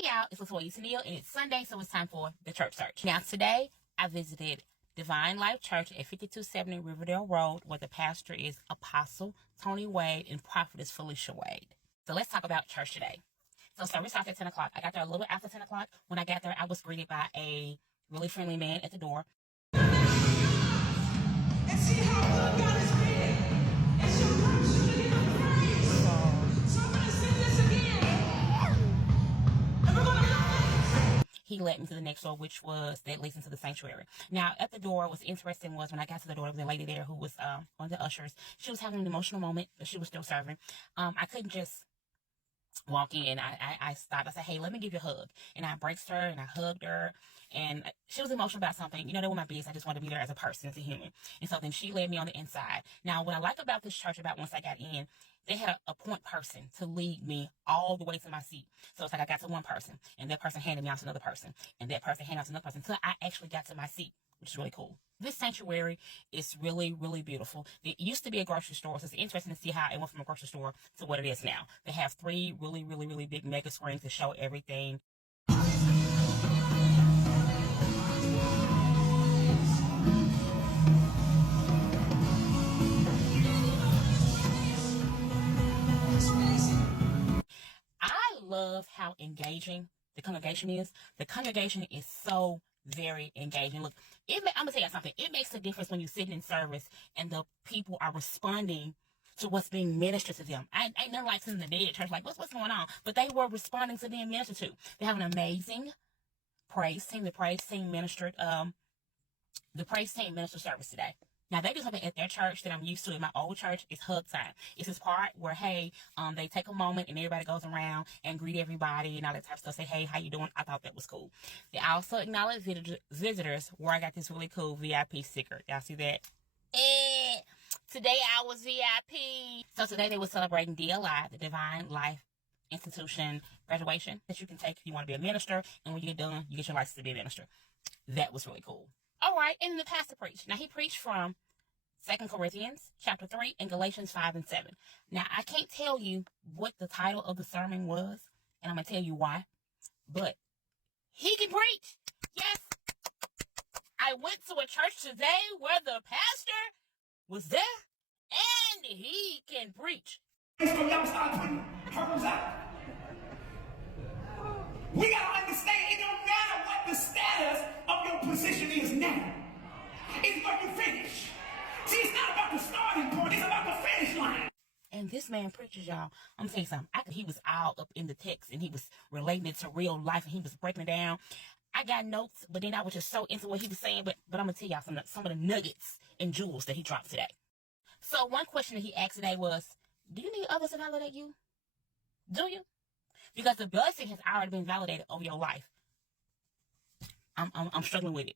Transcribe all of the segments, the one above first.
Hey y'all, it's LaToya Tennille, and it's Sunday, so it's time for the church search. Now today, I visited Divine Life Church at 5270 Riverdale Road, where the pastor is Apostle Tony Wade and Prophetess Felicia Wade. So let's talk about church today. So service starts at 10 o'clock. I got there a little after 10 o'clock. When I got there, I was greeted by a really friendly man at the door. And see how good God has been. It's your virtue to give him praise. So I'm going to sing this again. And we're going to He led me to the next door, which was that leads into the sanctuary. Now, at the door, what's interesting was when I got to the door, there was a lady there who was one of the ushers. She was having an emotional moment, but she was still serving. I couldn't just walk in. I stopped. I said, hey, let me give you a hug. And I embraced her and I hugged her. And she was emotional about something. You know, they were my business. I just wanted to be there as a person, as a human. And so then she led me on the inside. Now, what I like about this church, about once I got in, they had a point person to lead me all the way to my seat. So it's like I got to one person, and that person handed me out to another person, and that person handed out to another person, until I actually got to my seat, which is really cool. This sanctuary is really, really beautiful. It used to be a grocery store, so it's interesting to see how it went from a grocery store to what it is now. They have 3 really, really, really big mega screens to show everything. I love how engaging the congregation is. The congregation is so very engaging. Look, I'm gonna tell you something. It makes a difference when you're sitting in service and the people are responding to what's being ministered to them. I ain't never like sitting in the dead church like, what's going on? But they were responding to being ministered to. They have an amazing praise team. The praise team ministered service today. Now, they do something at their church that I'm used to in my old church. It's hug time. It's this part where, hey, they take a moment and everybody goes around and greet everybody and all that type of stuff. Say, hey, how you doing? I thought that was cool. They also acknowledge visitors, where I got this really cool VIP sticker. Y'all see that? Today I was VIP. So today they were celebrating DLI, the Divine Life Institution graduation that you can take if you want to be a minister. And when you get done, you get your license to be a minister. That was really cool. All right, and the pastor preached. Now, he preached from 2 Corinthians chapter 3 and Galatians 5 and 7. Now, I can't tell you what the title of the sermon was, and I'm going to tell you why, but he can preach. Yes, I went to a church today where the pastor was there, and he can preach. So y'all start putting curtains out. We got to understand, it don't matter what the status of your position is now. It's what you finish. See, it's not about the starting point. It's about the finish line. And this man preaches, y'all. I'm going to tell you something. He was all up in the text, and he was relating it to real life, and he was breaking it down. I got notes, but then I was just so into what he was saying. But I'm going to tell y'all some of the nuggets and jewels that he dropped today. So one question that he asked today was, do you need others to validate you? Do you? Because the blessing has already been validated over your life. I'm struggling with it.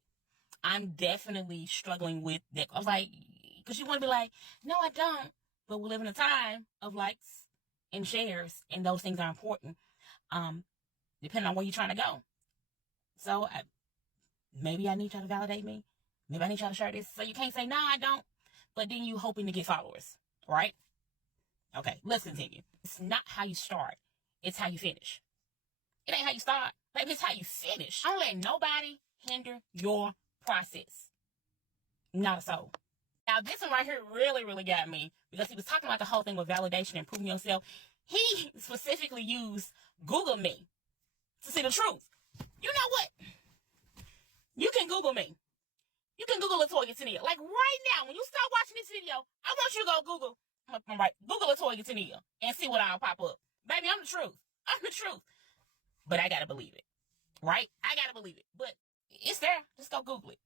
I'm definitely struggling with that. I was like, because you want to be like, no, I don't. But we live in a time of likes and shares, and those things are important, depending on where you're trying to go. So maybe I need y'all to validate me. Maybe I need y'all to share this. So you can't say, no, I don't. But then you hoping to get followers, right? Okay, let's continue. It's not how you start. It's how you finish. It ain't how you start. Baby, it's how you finish. Don't let nobody hinder your process. Not a soul. Now, this one right here really, really got me, because he was talking about the whole thing with validation and proving yourself. He specifically used Google me to see the truth. You know what? You can Google me. You can Google LaToya Tennille. Like right now, when you start watching this video, I want you to go Google. I'm right. Google LaToya Tennille and see what I'll pop up. Baby, I'm the truth. I'm the truth. But I gotta believe it. Right? I gotta believe it. But it's there. Just go Google it.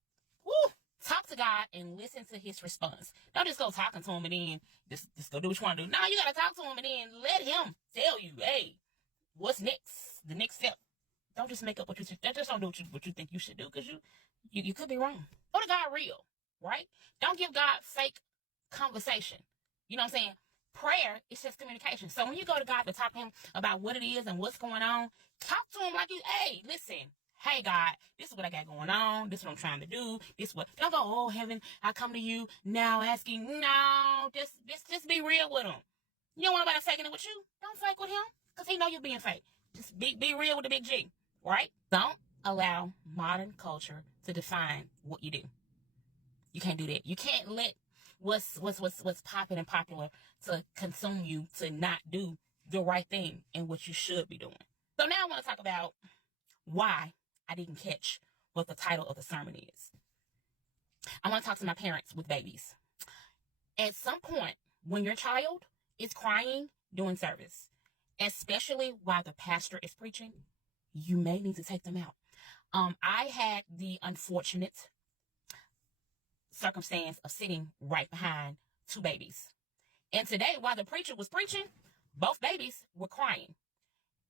Woo! Talk to God and listen to his response. Don't just go talking to him and then just go do what you want to do. No, you gotta talk to him and then let him tell you, hey, what's next? The next step. Don't just make up what you think. Just don't do what you think you should do, because you could be wrong. Go to God real, right? Don't give God fake conversation. You know what I'm saying? Prayer is just communication. So when you go to God to talk to him about what it is and what's going on, talk to him like hey, listen, hey God, this is what I got going on. This is what I'm trying to do. This is what, don't go, oh heaven, I come to you now asking. No, just be real with him. You don't want nobody faking it with you. Don't fake with him, because he know you're being fake. Just be real with the big G, right? Don't allow modern culture to define what you do. You can't do that. You can't let what's popping and popular to consume you to not do the right thing and what you should be doing. So now I want to talk about why I didn't catch what the title of the sermon is. I want to talk to my parents with babies. At some point, when your child is crying during service, especially while the pastor is preaching, you may need to take them out. I had the unfortunate circumstance of sitting right behind two babies. And today, while the preacher was preaching, both babies were crying.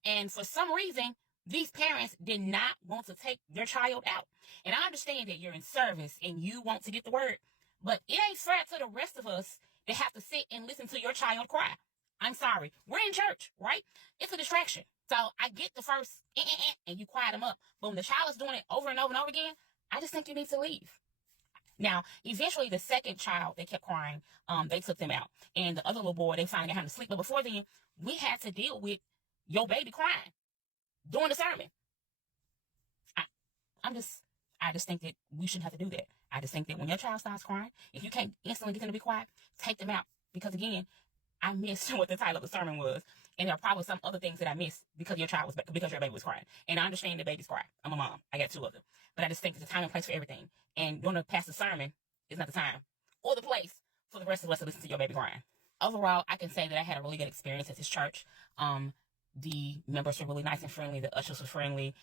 And for some reason, these parents did not want to take their child out. And I understand that you're in service and you want to get the word, but it ain't fair to the rest of us to have to sit and listen to your child cry. I'm sorry. We're in church, right? It's a distraction. So I get the first and you quiet them up. But when the child is doing it over and over and over again, I just think you need to leave. Now, eventually the second child, they kept crying. They took them out. And the other little boy, they finally got him to sleep. But before then, we had to deal with your baby crying during the sermon. I just think that we shouldn't have to do that. I just think that when your child starts crying, if you can't instantly get them to be quiet, take them out. Because again, I missed what the title of the sermon was. And there are probably some other things that I missed because your baby was crying. And I understand that babies cry. I'm a mom. I got two of them. But I just think there's a time and place for everything. And during the pastor's sermon is not the time or the place for the rest of us to listen to your baby crying. Overall, I can say that I had a really good experience at this church. The members were really nice and friendly. The ushers were friendly.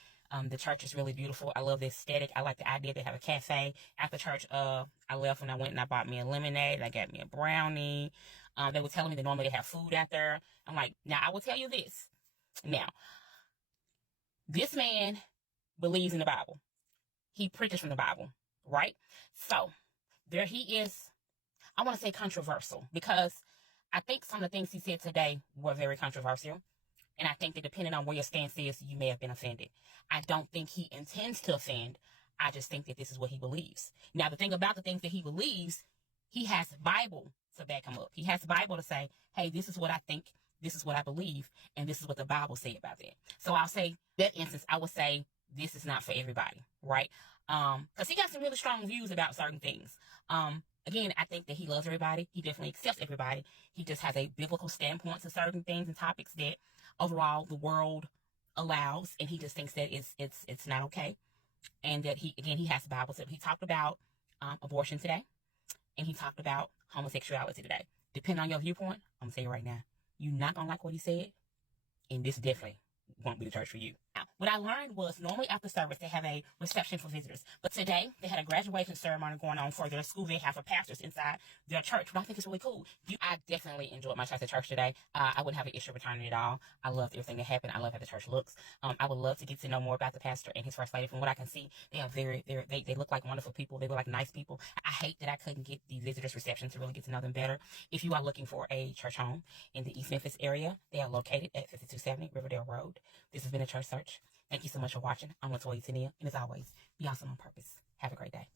The church is really beautiful. I love the aesthetic. I like the idea they have a cafe. After church, I left and I went and I bought me a lemonade. I got me a brownie. They were telling me that normally they have food out there. I'm like, now I will tell you this. Now, this man believes in the Bible. He preaches from the Bible, right? So there he is. I want to say controversial because I think some of the things he said today were very controversial. And I think that depending on where your stance is, you may have been offended. I don't think he intends to offend. I just think that this is what he believes. Now, the thing about the things that he believes, he has Bible to back him up. He has Bible to say, hey, this is what I think, this is what I believe, and this is what the Bible say about that. So I'll say that instance, I would say this is not for everybody, right? Because he got some really strong views about certain things. Again, I think that he loves everybody. He definitely accepts everybody. He just has a biblical standpoint to certain things and topics that overall the world allows, and he just thinks that it's not okay. And that he has the Bible. So he talked about abortion today, and he talked about homosexuality today. Depending on your viewpoint, I'm gonna say it right now, you're not gonna like what he said, and this definitely won't be the church for you. Now, what I learned was normally after service they have a reception for visitors, but today they had a graduation ceremony going on for their school. They have for pastors inside their church, but I think it's really cool. I definitely enjoyed my time at church today. I wouldn't have an issue returning at all. I loved everything that happened. I love how the church looks. I would love to get to know more about the pastor and his first lady. From what I can see, they are they look like wonderful people. They look like nice people. I hate that I couldn't get the visitors reception to really get to know them better. If you are looking for a church home in the East Memphis area, they are located at 5270 Riverdale Road. This has been a church search. Thank you so much for watching. I'm Latoya Tania, and as always, be awesome on purpose. Have a great day.